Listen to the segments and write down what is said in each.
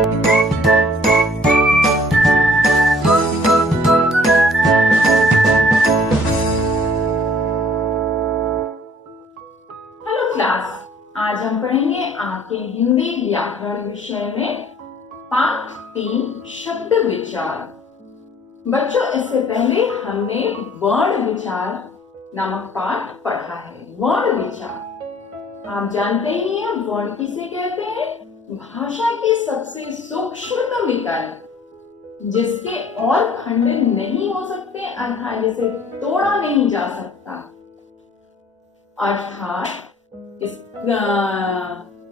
Class, आज हम पढ़ेंगे आपके हिंदी व्याकरण विषय में पाठ 3 शब्द विचार। बच्चों, इससे पहले हमने वर्ण विचार नामक पाठ पढ़ा है। वर्ण विचार आप जानते ही हैं, वर्ण किसे कहते हैं? भाषा की सबसे सूक्ष्मतम इकाई जिसके और खंड नहीं हो सकते, अर्थात जिसे तोड़ा नहीं जा सकता, अर्थात इस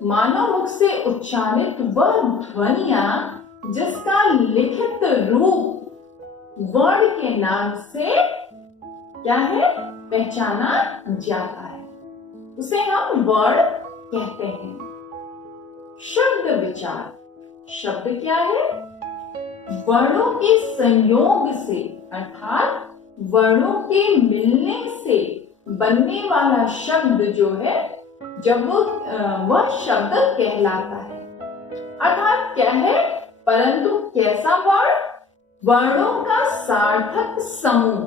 मानव मुख से उच्चारित वह ध्वनियां जिसका लिखित रूप वर्ण के नाम से क्या है, पहचाना जाता है, उसे हम वर्ण कहते हैं। शब्द विचार, शब्द क्या है? वर्णों के संयोग से अर्थात वर्णों के मिलने से बनने वाला शब्द जो है, जब वह शब्द कहलाता है। अर्थात क्या है? परंतु कैसा वर्ण? वर्णों का सार्थक समूह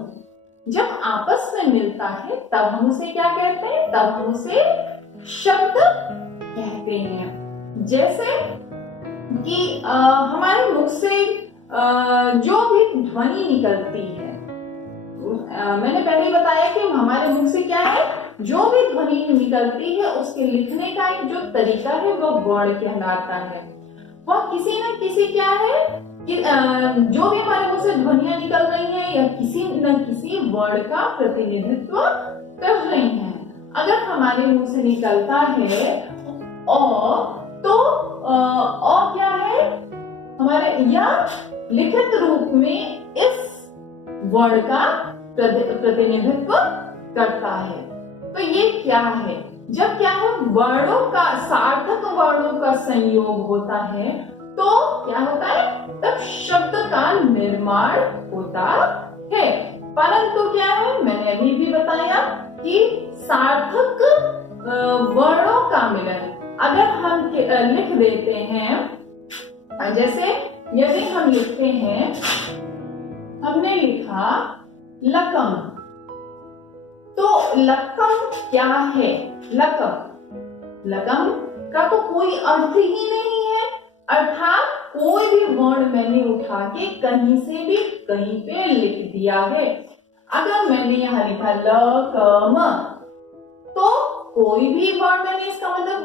जब आपस में मिलता है तब हम उसे क्या कहते हैं? तब हम उसे शब्द कहते हैं। जैसे कि हमारे मुख से जो भी ध्वनि निकलती है, मैंने पहले ही बताया कि हमारे मुख से क्या है, जो भी ध्वनि निकलती है उसके लिखने का एक जो तरीका है वो वर्ण कहलाता है। वह किसी न किसी क्या है कि जो भी हमारे मुख से ध्वनियां निकल रही हैं या किसी न किसी वर्ण का प्रतिनिधित्व कर रही हैं। अगर हमारे मुंह से निकलता है तो क्या है हमारे, या लिखित रूप में इस वर्ण का प्रतिनिधित्व करता है। तो ये क्या है? जब क्या है, वर्णों का सार्थक वर्णों का संयोग होता है तो क्या होता है, तब शब्द का निर्माण होता है। परंतु क्या है, मैंने अभी भी बताया कि सार्थक वर्णों का मिलन अगर हम लिख देते हैं, जैसे यदि हम लिखते हैं, हमने लिखा लकम, तो लकम क्या है? लकम का तो कोई अर्थ ही नहीं है, अर्थात कोई भी वर्ण मैंने उठा के कहीं से भी कहीं पे लिख दिया है। अगर मैंने यहाँ लिखा लकम, तो कोई भी वर्ण मैंने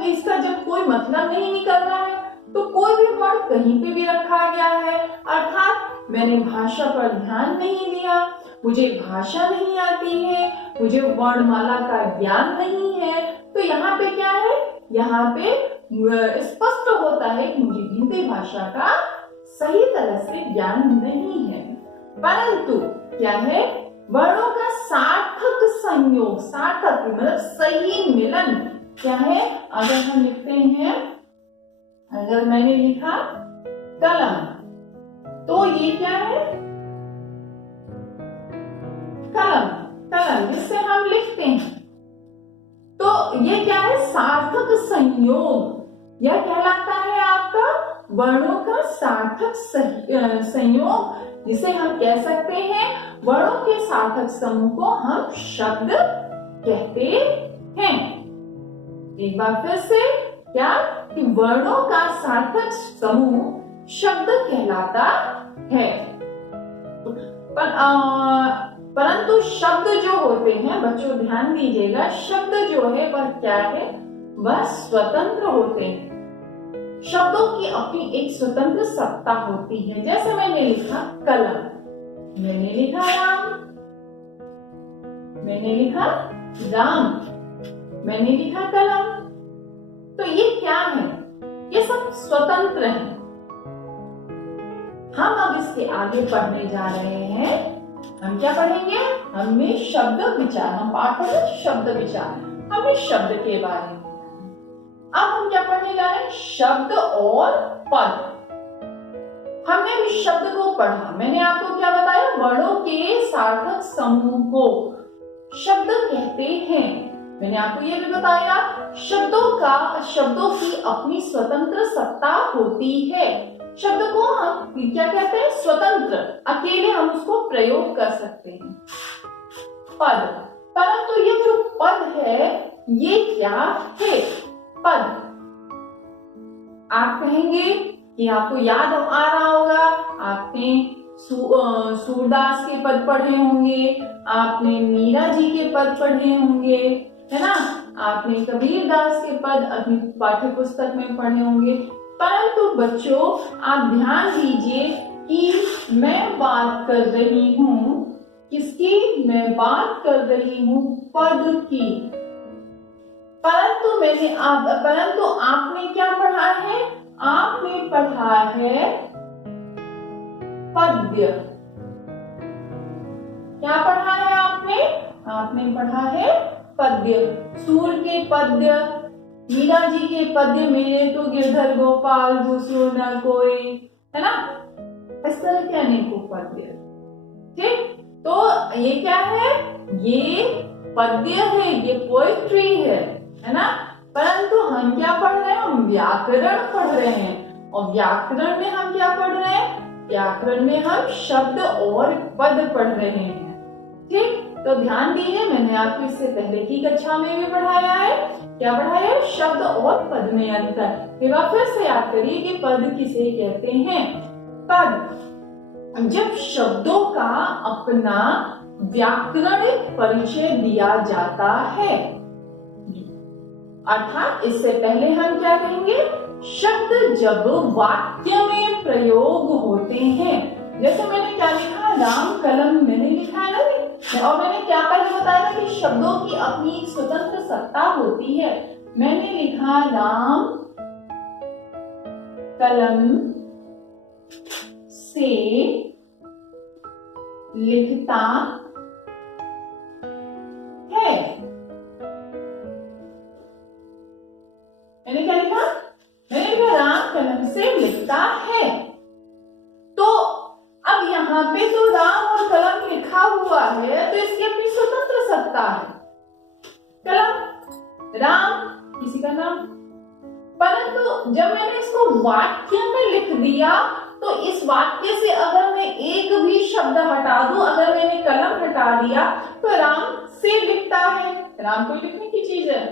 इसका जब कोई मतलब नहीं निकल रहा है तो कोई भी वर्ण कहीं पे भी रखा गया है, अर्थात मैंने भाषा पर ध्यान नहीं दिया, मुझे भाषा नहीं आती है, मुझे वर्णमाला का ज्ञान नहीं है। तो यहाँ पे क्या है, यहाँ पे स्पष्ट होता है कि मुझे हिंदी भाषा का सही तरह से ज्ञान नहीं है। परंतु क्या है, वर्णों का सार्थक संयोग, सार्थक मतलब सही मिलन क्या है? अगर हम लिखते हैं, अगर मैंने लिखा कलम, तो ये क्या है? कलम, कलम जिससे हम लिखते हैं, तो ये क्या है? सार्थक संयोग। यह कहलाता है आपका वर्णों का सार्थक संयोग, जिसे हम कह सकते हैं, वर्णों के सार्थक समूह को हम शब्द कहते हैं। एक बार फिर से क्या, कि वर्णों का सार्थक समूह शब्द कहलाता है। परंतु शब्द जो होते हैं, बच्चों ध्यान दीजिएगा, शब्द जो है वह क्या है, वह स्वतंत्र होते हैं। शब्दों की अपनी एक स्वतंत्र सत्ता होती है। जैसे मैंने लिखा कलम, मैंने लिखा राम, मैंने लिखा राम, मैंने लिखा कलम, तो ये क्या है? ये सब स्वतंत्र हैं। हम अब इसके आगे पढ़ने जा रहे हैं। हम क्या पढ़ेंगे? हमने शब्द विचार, हम पाठ है शब्द विचार, हमने शब्द के बारे में। अब हम क्या पढ़ने जा रहे हैं? शब्द और पद। हमने भी शब्द को पढ़ा, मैंने आपको क्या बताया? वर्णों के सार्थक समूह को शब्द कहते हैं। मैंने आपको ये भी बताया, शब्दों की अपनी स्वतंत्र सत्ता होती है। शब्द को हम क्या कहते हैं, स्वतंत्र, अकेले हम उसको प्रयोग कर सकते हैं। पद, परंतु ये जो पद है ये क्या है? पद, आप कहेंगे कि आपको याद आ रहा होगा, आपने सूरदास के पद पढ़े होंगे, आपने मीरा जी के पद पढ़े होंगे, है ना, आपने कबीरदास के पद अपनी पाठ्य पुस्तक में पढ़े होंगे। परंतु बच्चों आप ध्यान दीजिए कि मैं बात कर रही हूँ किसकी? मैं बात कर रही हूँ पद की। परंतु आपने क्या पढ़ा है? आपने पढ़ा है पद्य। क्या पढ़ा है आपने? आपने पढ़ा है पद्य। सूर के पद्य, मीरा जी के पद्य, मेरे तो गिरधर गोपाल दूसरो न कोई, है ना, इस तरह के अनेकों पद्य। ठीक, तो ये क्या है? ये पद्य है, ये पोएट्री है ना। परंतु हम क्या पढ़ रहे हैं? हम व्याकरण पढ़ रहे हैं। और व्याकरण में हम क्या पढ़ रहे हैं? व्याकरण में हम शब्द और पद पढ़ रहे हैं। ठीक, तो ध्यान दीजिए, मैंने आपको इससे पहले की कक्षा में भी पढ़ाया है। क्या पढ़ाया है? शब्द और पद में अंतर। एक बार फिर से याद करिए कि पद किसे कहते हैं। पद, जब शब्दों का अपना व्याकरणिक परिचय दिया जाता है, अर्थात इससे पहले हम क्या कहेंगे? शब्द जब वाक्य में प्रयोग होते हैं। जैसे मैंने क्या लिखा? राम कलम, मैंने लिखा है ना, और मैंने क्या पहले बताया था कि शब्दों की अपनी एक स्वतंत्र सत्ता होती है। मैंने लिखा राम कलम से लिखता है। मैंने क्या लिखा? मैंने लिखा राम कलम से लिखता है। तो अब यहाँ पे तो राम और कलम लिखा हुआ है, तो इसकी अपनी स्वतंत्र सत्ता है। कलम, राम, किसी का नाम। परंतु जब मैंने इसको वाक्य में लिख दिया, तो इस वाक्य से अगर मैं एक भी शब्द हटा दूं, अगर मैंने कलम हटा दिया, तो राम से लिखता है। राम कोई लिखने की चीज है।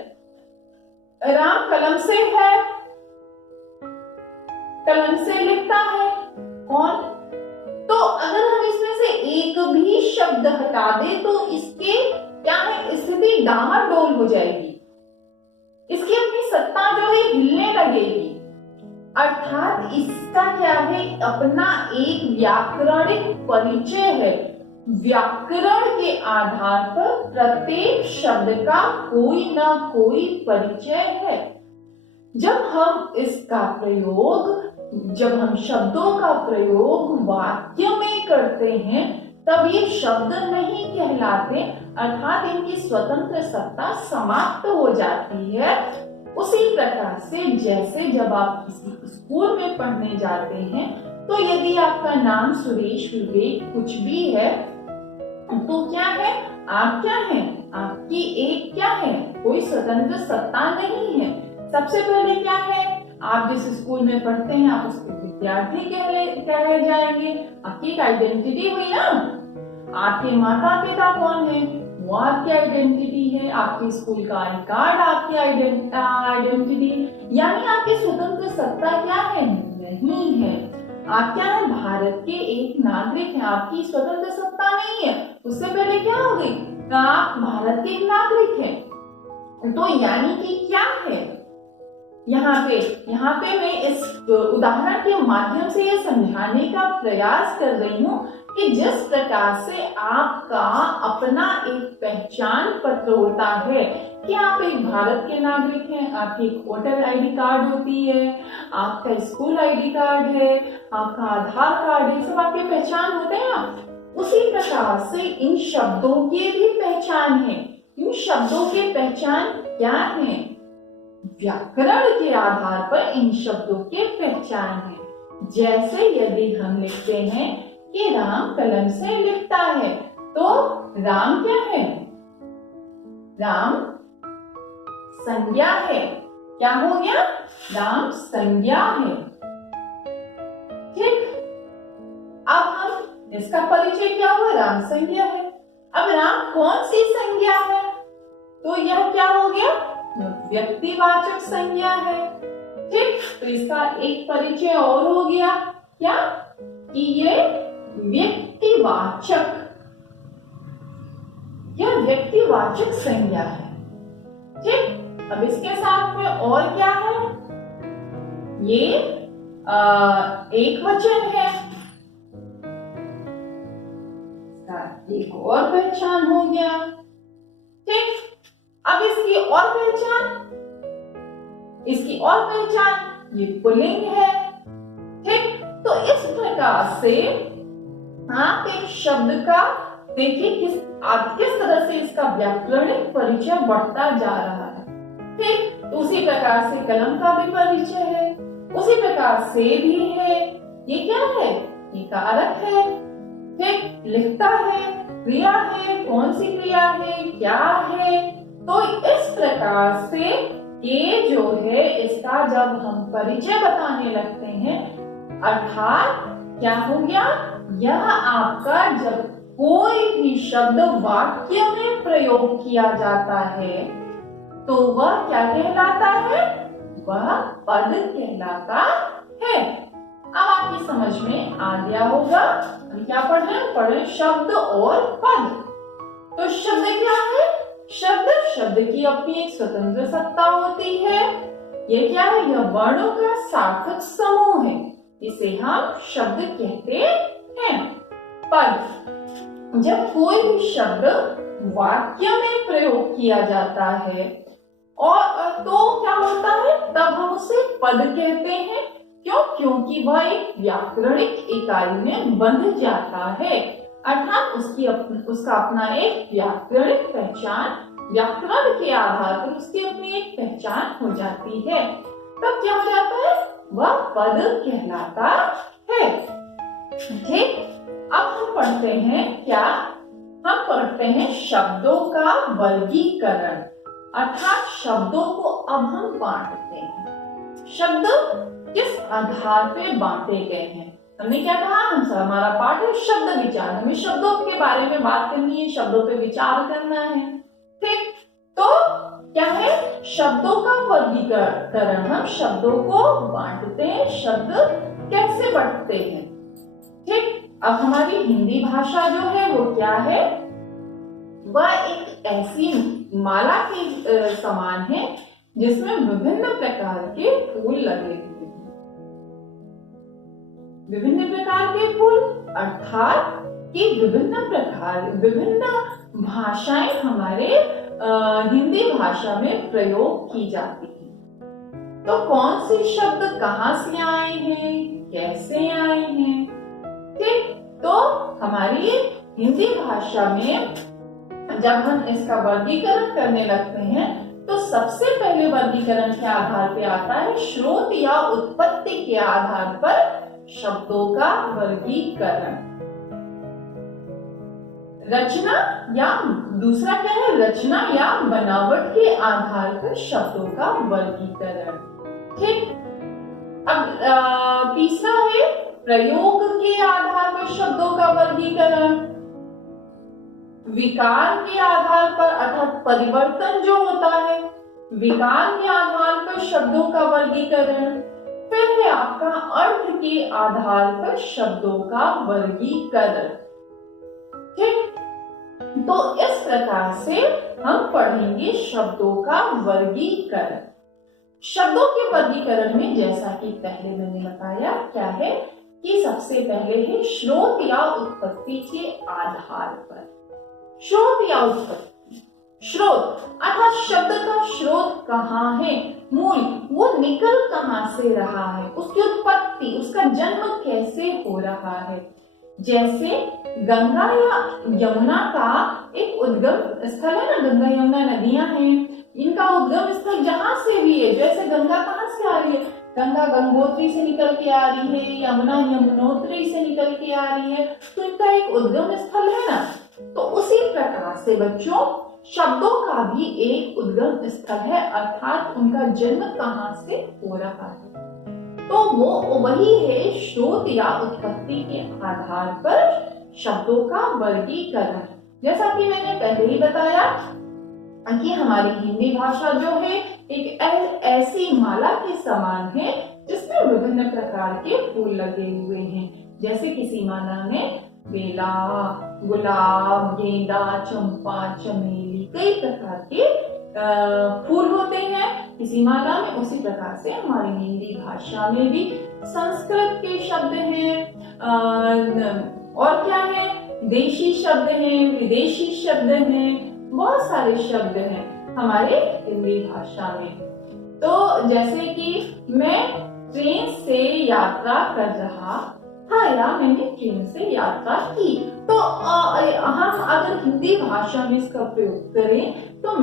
राम कलम से है, कलम से लिखता है कौन? तो अगर हम इसमें से एक भी शब्द हटा दे तो इसके क्या है? स्थिति डामाडोल हो जाएगी, इसकी अपनी सत्ता जो है हिलने लगेगी। अर्थात इसका क्या है? अपना एक व्याकरणिक परिचय है। व्याकरण के आधार पर प्रत्येक शब्द का कोई ना कोई परिचय है। जब हम शब्दों का प्रयोग वाक्य में करते हैं, तब ये शब्द नहीं कहलाते, अर्थात इनकी स्वतंत्र सत्ता समाप्त हो जाती है। उसी प्रकार से जैसे जब आप किसी स्कूल में पढ़ने जाते हैं, तो यदि आपका नाम सुरेश, विवेक कुछ भी है, तो क्या है? आप क्या हैं? आपकी एक क्या है? कोई स्वतंत्र सत्ता नहीं है। सबसे पहले क्या है? आप जिस स्कूल में पढ़ते हैं, आप उसके विद्यार्थी कहे जाएंगे। आपकी एक आइडेंटिटी हुई ना। आपके माता पिता कौन है, वो आपकी आइडेंटिटी है। आपके स्कूल का आई कार्ड आपकी आइडेंटिटी, यानी आपकी स्वतंत्र सत्ता क्या है? नहीं है। आप क्या है? भारत के एक नागरिक हैं, आपकी स्वतंत्र सत्ता नहीं है। उससे पहले क्या हो गई? आप भारत के एक नागरिक हैं। तो यानी कि क्या है? यहाँ पे मैं इस उदाहरण के माध्यम से ये समझाने का प्रयास कर रही हूँ कि जिस प्रकार से आपका अपना एक पहचान पत्र होता है कि आप एक भारत के नागरिक हैं, आपकी एक वोटर आईडी कार्ड होती है, आपका स्कूल आईडी कार्ड है, आपका आधार कार्ड है, सब आपके पहचान होते हैं ना। उसी प्रकार से इन शब्दों की भी पहचान है। इन शब्दों की पहचान क्या है? व्याकरण के आधार पर इन शब्दों के पहचान है। जैसे यदि हम लिखते हैं कि राम कलम से लिखता है, तो राम क्या है? राम संज्ञा है। क्या हो गया? राम संज्ञा है। इसका परिचय क्या हुआ? राम संज्ञा है। अब राम कौन सी संज्ञा है? तो यह क्या हो गया? व्यक्तिवाचक संज्ञा है। ठीक, तो इसका एक परिचय और हो गया, क्या कि ये व्यक्तिवाचक, यह व्यक्तिवाचक संज्ञा है। ठीक, अब इसके साथ में और क्या है? ये एक वचन है, एक और पहचान हो गया। ठीक, अब इसकी और पहचान ये पुल्लिंग है। ठीक, तो इस प्रकार से आप एक शब्द का देखिए किस तरह से इसका व्याकरणिक परिचय बढ़ता जा रहा है। ठीक, तो उसी प्रकार से कलम का भी परिचय है, उसी प्रकार से भी है। ये क्या है? ये कारक है। ठीक, लिखता है, क्रिया है, कौन सी क्रिया है, क्या है। तो इस प्रकार से ये जो है इसका जब हम परिचय बताने लगते हैं, अर्थात क्या हो गया? यह आपका जब कोई भी शब्द वाक्य में प्रयोग किया जाता है तो वह क्या कहलाता है? वह पद कहलाता है। अब आपकी समझ में आ गया होगा। हम क्या पढ़ रहे हैं? शब्द और पद। तो शब्द क्या है? शब्द की अपनी एक स्वतंत्र सत्ता होती है। ये क्या है? यह वर्णों का सार्थक समूह है, इसे हम शब्द कहते हैं। पद, जब कोई भी शब्द वाक्य में प्रयोग किया जाता है और तो क्या होता है? तब हम उसे पद कहते हैं। क्यों? क्योंकि वह एक व्याकरणिक इकाई में बंध जाता है, अर्थात उसका अपना एक व्याकरणिक पहचान, व्याकरण के आधार पर उसकी अपनी एक पहचान हो जाती है। तब क्या हो जाता है? वह पद कहलाता है। ठीक, अब हम पढ़ते हैं क्या? हम पढ़ते हैं शब्दों का वर्गीकरण, अर्थात शब्दों को अब हम बांटते हैं। शब्द किस आधार पे बांटे गए हैं? हमने क्या कहा? हमारा पाठ है शब्द विचार। हमें शब्दों के बारे में बात करनी है, शब्दों पे विचार करना है। ठीक, तो क्या है? शब्दों का वर्गीकरण। हम शब्दों को बांटते हैं। शब्द कैसे बढ़ते हैं? ठीक, अब हमारी हिंदी भाषा जो है वो क्या है? वह एक ऐसी माला के समान है जिसमें विभिन्न प्रकार के फूल लगे हुए हैं। विभिन्न प्रकार के फूल अर्थात कि विभिन्न भाषाएं हमारे हिंदी भाषा में प्रयोग की जाती है। तो कौन से शब्द कहाँ से आए हैं, कैसे आए हैं? ठीक, तो हमारी हिंदी भाषा में जब हम इसका वर्गीकरण करने लगते हैं तो सबसे पहले वर्गीकरण के आधार पे आता है स्रोत या उत्पत्ति के आधार पर शब्दों का वर्गीकरण। रचना या दूसरा क्या है? रचना या बनावट के आधार पर शब्दों का वर्गीकरण। ठीक, अब तीसरा है प्रयोग के आधार पर शब्दों का वर्गीकरण। विकार के आधार पर अर्थात परिवर्तन जो होता है, विकार के आधार पर शब्दों का वर्गीकरण। फिर है आपका अर्थ के आधार पर शब्दों का वर्गीकरण। ठीक, तो इस प्रकार से हम पढ़ेंगे शब्दों का वर्गीकरण। शब्दों के वर्गीकरण में जैसा कि पहले मैंने बताया क्या है कि सबसे पहले है स्रोत या उत्पत्ति के आधार पर। स्रोत या उत्पत्ति। स्रोत अर्थात शब्द का स्रोत कहाँ है, मूल, वो निकल कहाँ से रहा है, उसकी उत्पत्ति, उसका जन्म कैसे हो रहा है। जैसे गंगा या यमुना का एक उद्गम स्थल है ना, गंगा यमुना नदियां हैं, इनका उद्गम स्थल जहां से भी है। जैसे गंगा कहाँ से आ रही है? गंगा गंगोत्री से निकल के आ रही है, यमुना यमुनोत्री से निकल के आ रही है, तो इनका एक उद्गम स्थल है ना। तो उसी प्रकार से बच्चों शब्दों का भी एक उद्गम स्थल है, अर्थात उनका जन्म कहाँ से हो रहा है। तो वो वही है स्रोत या उत्पत्ति के आधार पर शब्दों का वर्गीकरण। जैसा कि मैंने पहले ही बताया कि हमारी हिंदी भाषा जो है एक ऐसी माला के समान है जिसमें विभिन्न प्रकार के फूल लगे हुए हैं। जैसे किसी माला में बेला, गुलाब, गेंदा, चंपा, चमेली, कई प्रकार के फूल होते हैं किसी माला में। उसी प्रकार से हमारी हिंदी भाषा में भी संस्कृत के शब्द हैं, और क्या है, देशी शब्द हैं, विदेशी शब्द हैं, बहुत सारे शब्द हैं हमारे हिंदी भाषा में। तो जैसे कि मैं ट्रेन से यात्रा कर रहा था या मैंने ट्रेन से यात्रा की, तो हम अगर हिंदी भाषा में इसका प्रयोग करें तो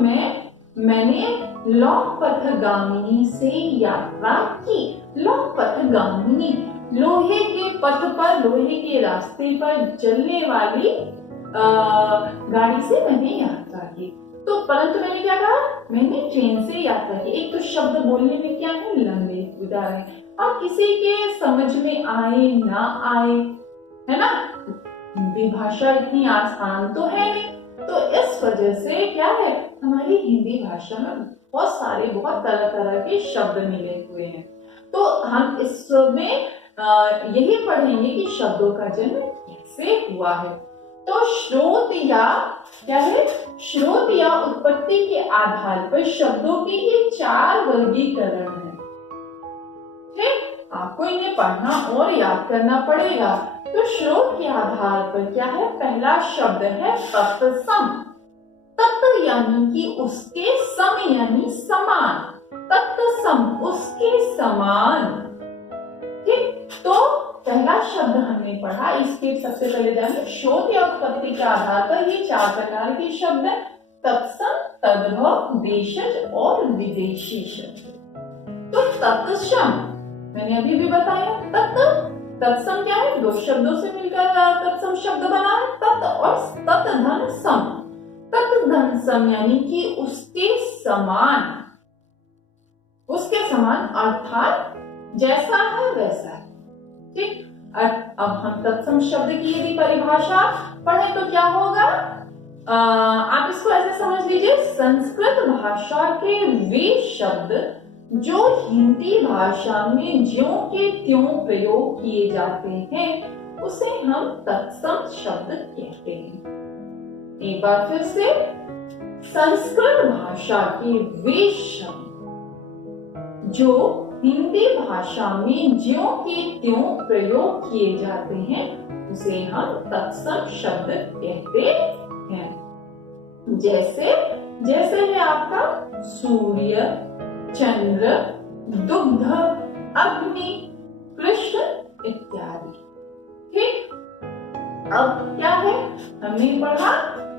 मैंने लौह पथगामिनी से यात्रा की। लौह पथगामिनी, लोहे के पथ पर, लोहे के रास्ते पर चलने वाली गाड़ी से मैंने यात्रा की। तो परंतु मैंने क्या कहा, मैंने ट्रेन से यात्रा की। एक तो शब्द बोलने में क्या है, लंबे उदाहरण, और किसी के समझ में आए ना आए, है ना, हिंदी भाषा इतनी आसान तो है नहीं। तो इस वजह से क्या है, हमारी हिंदी भाषा में बहुत तरह तरह के शब्द मिले हुए हैं। तो हम इसमें यही पढ़ेंगे कि शब्दों का जन्म कैसे हुआ है। तो स्रोत या क्या है, स्रोत या उत्पत्ति के आधार पर शब्दों के ये 4 वर्गीकरण हैं। ठीक, आपको इन्हें पढ़ना और याद करना पड़ेगा। तो स्रोत के आधार पर क्या है, पहला शब्द है तत्सम। तत् यानी कि उसके, सम यानी समान, तत्सम उसके समान। ठीक, तो पहला शब्द हमने पढ़ा। इसके सबसे पहले जानिए, स्रोत या उत्पत्ति के आधार पर ये 4 प्रकार के शब्द हैं, तत्सम, तद्भव, देशज और विदेशी शब्द। तो तत्सम मैंने अभी भी बताया, तत्सम क्या है, 2 शब्दों से मिलकर तत्सम शब्द बना है, तत् और तत्धन सम। तत्धन सम यानी कि उसके समान, उसके समान अर्थात जैसा है वैसा है। ठीक, अब हम तत्सम शब्द की यदि परिभाषा पढ़े तो क्या होगा, आप इसको ऐसे समझ लीजिए, संस्कृत भाषा के वे शब्द जो हिंदी भाषा में ज्यों के त्यों प्रयोग किए जाते हैं उसे हम तत्सम शब्द कहते हैं। एक बार फिर से, संस्कृत भाषा के वे शब्द जो हिंदी भाषा में ज्यों के त्यों प्रयोग किए जाते हैं उसे हम तत्सम शब्द कहते हैं। जैसे है आपका सूर्य, चंद्र, दुग्ध, अग्नि, कृष्ण इत्यादि। ठीक, अब क्या है, हमने पढ़ा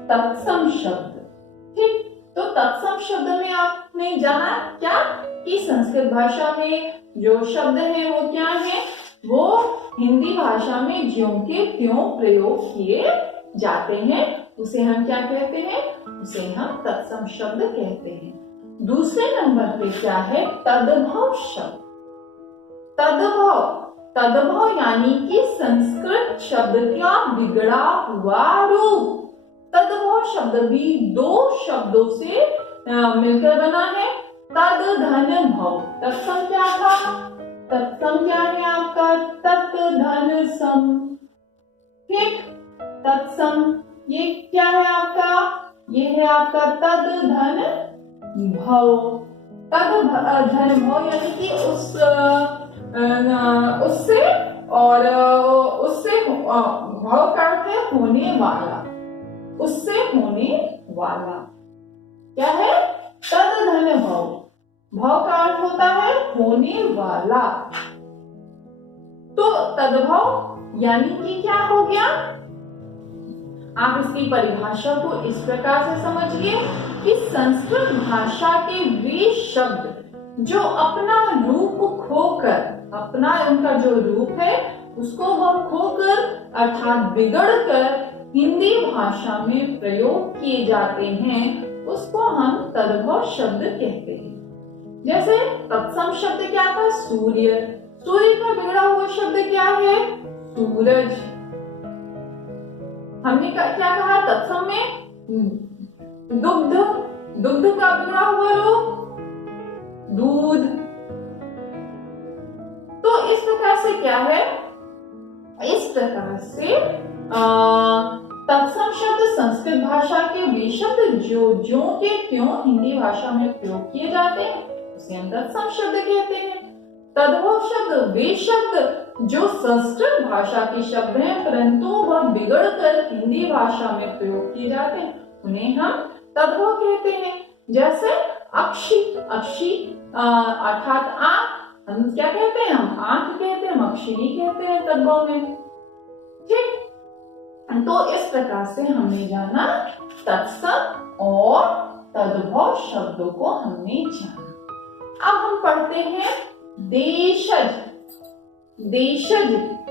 तत्सम शब्द। ठीक, तो तत्सम शब्द में आपने जाना क्या कि संस्कृत भाषा में जो शब्द है वो क्या है, वो हिंदी भाषा में ज्यों के त्यों प्रयोग किए जाते हैं, उसे हम क्या कहते हैं, उसे हम तत्सम शब्द कहते हैं। दूसरे नंबर पे क्या है, तद्भव शब्द। तद्भव यानी कि संस्कृत शब्द का बिगड़ा हुआ रूप। तद्भव शब्द भी 2 शब्दों से मिलकर बना है, तद धन भव। तत्सम क्या था, तत्सम क्या है आपका, तत् धन सम। ठीक, तत्सम ये क्या है आपका, ये है आपका तद धन भव। तद धन भव यानी कि उससे और उससे, भव का अर्थ है होने वाला, उससे होने वाला क्या है, तद धन भव। भव का अर्थ होता है होने वाला। तो तद्भव यानी कि क्या हो गया, आप इसकी परिभाषा को इस प्रकार से समझिए कि संस्कृत भाषा के वे शब्द जो अपना रूप खोकर, अपना उनका जो रूप है उसको हम खोकर अर्थात बिगड़कर हिंदी भाषा में प्रयोग किए जाते हैं उसको हम तद्भव शब्द कहते हैं। जैसे तत्सम शब्द क्या था, सूर्य। सूर्य का बिगड़ा हुआ शब्द क्या है, सूरज। हमने क्या कहा तत्सम में दुग्ध, दुग्ध का बना हुआ रूप दूध। तो इस प्रकार से क्या है, इस प्रकार से तत्सम शब्द संस्कृत भाषा के वे शब्द जो के त्यों हिंदी भाषा में प्रयोग किए जाते हैं उसे हम तत्सम शब्द कहते हैं। तद्भव शब्द वे शब्द जो संस्कृत भाषा के शब्द हैं परंतु वह बिगड़ कर हिंदी भाषा में प्रयोग किए जाते हैं उन्हें हम तद्भव कहते हैं। जैसे अक्षी, अक्षी अर्थात आंख, हम क्या कहते हैं, हम आंख कहते हैं, हम अक्षिणी कहते हैं तद्भव में। ठीक, तो इस प्रकार से हमने जाना तत्सम और तद्भव शब्दों को हमने जाना। अब हम पढ़ते हैं देशज। देशज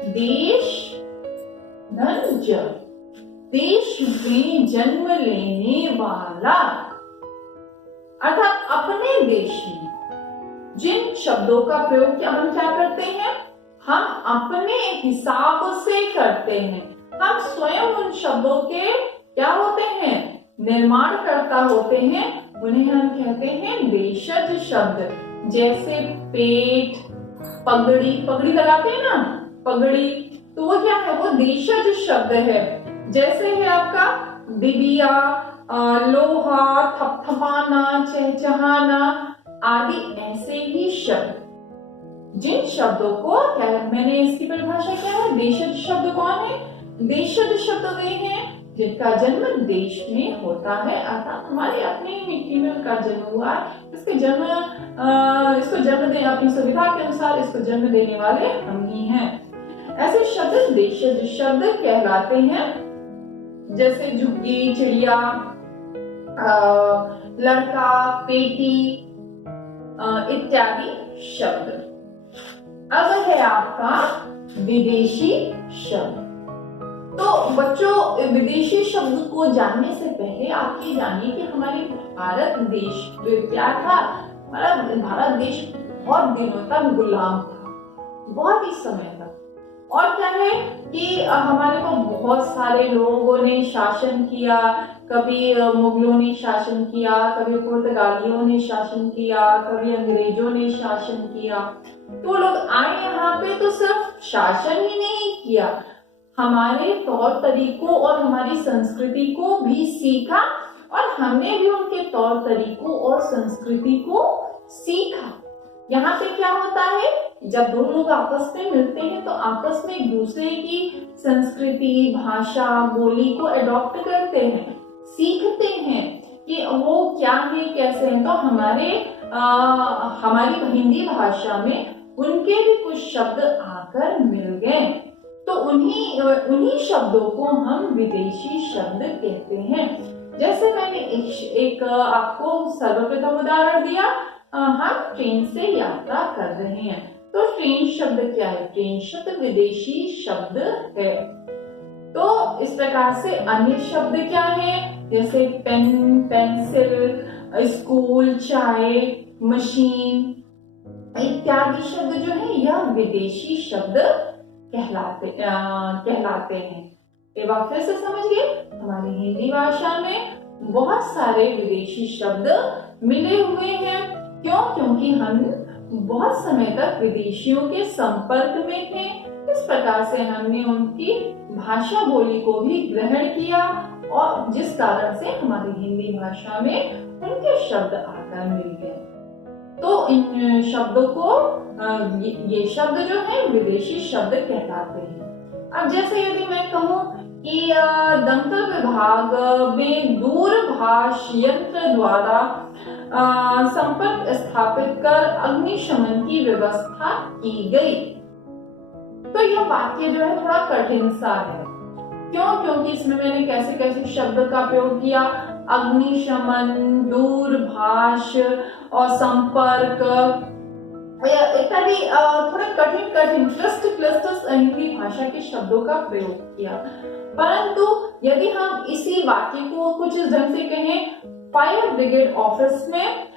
देश धन ज, देश में जन्म लेने वाला, अर्थात अपने देश में जिन शब्दों का प्रयोग हम क्या करते हैं, हम अपने हिसाब से करते हैं। हम स्वयं उन शब्दों के क्या होते हैं, निर्माण करता होते हैं, उन्हें हम कहते हैं देशज शब्द। जैसे पेट, पगड़ी, पगड़ी लगाते हैं ना पगड़ी, तो वो क्या है, वो देशज शब्द है। जैसे है आपका डिबिया, लोहा, थपथपाना, चहचहाना आदि ऐसे ही शब्द, जिन शब्दों को क्या मैंने इसकी परिभाषा क्या है, देशज शब्द कौन है, देशज शब्द वे हैं जिनका जन्म देश में होता है, अर्थात हमारे अपनी मिट्टी में उनका जन्म हुआ। इसको जन्म दे अपनी सुविधा के अनुसार इसको जन्म देने वाले हम ही हैं। ऐसे शब्द देशज शब्द कहलाते हैं। जैसे झुग्गी, चिड़िया, लड़का, पेटी इत्यादि शब्द। अब है आपका विदेशी शब्द। तो बच्चों, विदेशी शब्द को जानने से पहले आप ये जानिए कि हमारे भारत देश क्या था। हमारा भारत देश बहुत दिनों तक गुलाम था, बहुत ही समय तक। और क्या है कि हमारे को बहुत सारे लोगों ने शासन किया। कभी मुगलों ने शासन किया, कभी पुर्तगालियों ने शासन किया, कभी अंग्रेजों ने शासन किया। तो लोग आए यहाँ पे तो सिर्फ शासन ही नहीं किया, हमारे तौर तरीकों और हमारी संस्कृति को भी सीखा और हमने भी उनके तौर तरीकों और संस्कृति को सीखा। यहाँ पे क्या होता है, जब दो लोग आपस में मिलते हैं तो आपस में एक दूसरे की संस्कृति, भाषा, बोली को अडॉप्ट करते हैं, सीखते हैं कि वो क्या है, कैसे हैं। तो हमारी हिंदी भाषा में उनके भी कुछ शब्द आकर मिल गए, तो उन्हीं शब्दों को हम विदेशी शब्द कहते हैं। जैसे मैंने एक आपको सर्वप्रथम उदाहरण दिया, हम ट्रेन से यात्रा कर रहे हैं, तो ट्रेन शब्द क्या है, ट्रेन शब्द विदेशी शब्द है। तो इस प्रकार से अन्य शब्द क्या है, जैसे पेन, पेंसिल, स्कूल, चाय, मशीन इत्यादि शब्द जो है यह विदेशी शब्द कहलाते हैं। एक बार फिर से समझिए, हमारी हिंदी भाषा में बहुत सारे विदेशी शब्द मिले हुए हैं। क्यों? क्योंकि हम बहुत समय तक विदेशियों के संपर्क में थे। इस प्रकार से हमने उनकी भाषा बोली को भी ग्रहण किया और जिस कारण से हमारी हिंदी भाषा में उनके शब्द आकर मिल गए। तो इन शब्दों को ये शब्द जो है विदेशी शब्द कहलाते हैं। अब जैसे यदि मैं कहूँ कि दंतल विभाग में दूरभाष यंत्र द्वारा संपर्क स्थापित कर अग्निशमन की व्यवस्था की गई, तो यह वाक्य जो है थोड़ा कठिन सा है। क्यों? क्योंकि इसमें मैंने कैसे कैसे शब्द का प्रयोग किया, अग्निशमन, दूरभाष और संपर्क इत्यादि थोड़े कठिन क्लिष्ट हिंदी भाषा के शब्दों का प्रयोग किया। परंतु यदि हम इसी वाक्य को कुछ इस ढंग से कहें, फायर ब्रिगेड ऑफिस में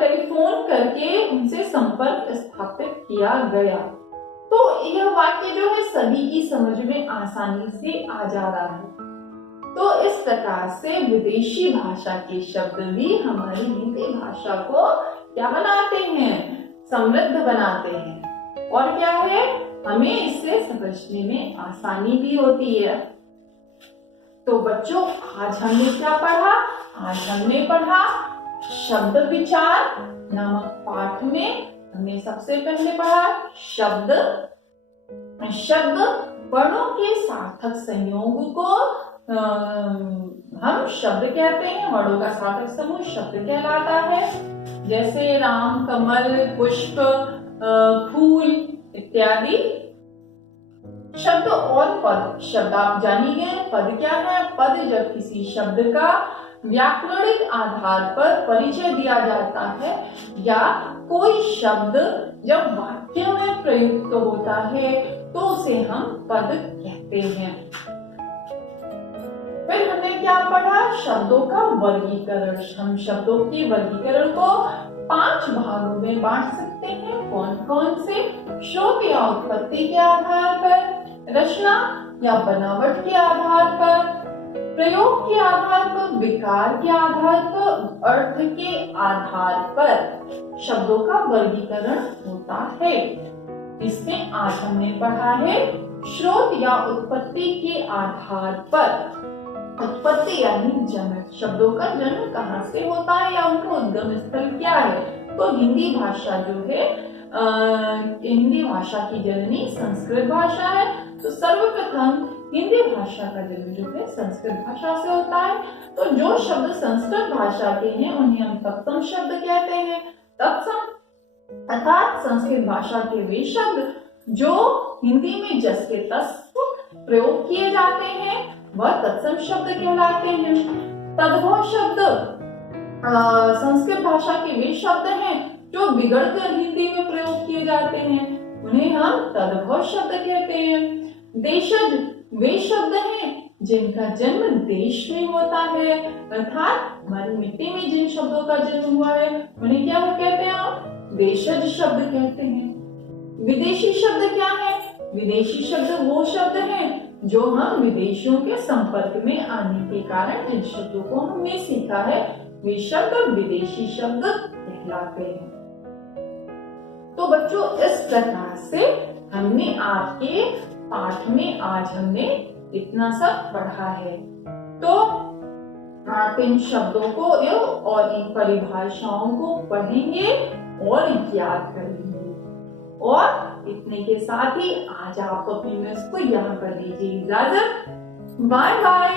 टेलीफोन करके उनसे संपर्क स्थापित किया गया, तो यह वाक्य जो है सभी की समझ में आसानी से आ जा रहा है। तो इस प्रकार से विदेशी भाषा के शब्द भी हमारी हिंदी भाषा को क्या बनाते हैं, समृद्ध बनाते हैं। और क्या है, हमें इससे समझने में आसानी भी होती है। तो बच्चों, आज हमने क्या पढ़ा? आज हमने पढ़ा शब्द विचार नामक पाठ में हमने सबसे पहले पढ़ा शब्द वर्णों के सार्थक संयोग को हम शब्द कहते हैं। वर्णों का सार्थक समूह शब्द कहलाता है। जैसे राम, कमल, पुष्प, फूल इत्यादि। शब्द और पद। शब्द आप जानिए, पद क्या है? पद जब किसी शब्द का व्याकरणिक आधार पर परिचय दिया जाता है या कोई शब्द जब वाक्य में प्रयुक्त होता है तो उसे हम पद कहते हैं। फिर हमने क्या पढ़ा? शब्दों का वर्गीकरण। हम शब्दों के वर्गीकरण को 5 भागों में बांट सकते हैं। कौन कौन से? स्रोत या उत्पत्ति के आधार पर, रचना या बनावट के आधार पर, प्रयोग के आधार पर, विकार के आधार पर, अर्थ के आधार पर शब्दों का वर्गीकरण होता है। इसमें आज हमने पढ़ा है स्रोत या उत्पत्ति के आधार पर। उत्पत्ति यानी जन्म। शब्दों का जन्म कहाँ से होता है या उनका उद्गम स्थल क्या है? तो हिंदी भाषा जो है, हिंदी भाषा की जननी संस्कृत भाषा है। तो सर्वप्रथम हिंदी भाषा का जन्म जो है संस्कृत भाषा से होता है। तो जो शब्द संस्कृत भाषा के हैं उन्हें हम तत्सम शब्द कहते हैं। तत्सम अर्थात संस्कृत भाषा के वे शब्द जो हिंदी में जस के तस प्रयोग किए जाते हैं वह तत्सम शब्द कहलाते हैं। तद्भव शब्द संस्कृत भाषा के वे शब्द हैं जो बिगड़कर हिंदी में प्रयोग किए जाते हैं, उन्हें हम तद्भव शब्द कहते हैं। देशज वे शब्द हैं जिनका जन्म देश में होता है, अर्थात हमारी मिट्टी में जिन शब्दों का जन्म हुआ है उन्हें क्या कहते हैं? हम देशज शब्द कहते हैं। विदेशी शब्द क्या है? विदेशी शब्द वो शब्द हैं जो हम विदेशियों के संपर्क में आने के कारण जिन शब्दों को हमने सीखा है वे शब्द विदेशी शब्द कहलाते हैं। तो बच्चों, इस प्रकार से हमने आपके पाठ में आज हमने इतना सब पढ़ा है। तो आप इन शब्दों को और इन परिभाषाओं को पढ़ेंगे और याद करेंगे। और इतने के साथ ही आज आप अपनी मिस को यहाँ पर दीजिए इजाजत। Bye bye.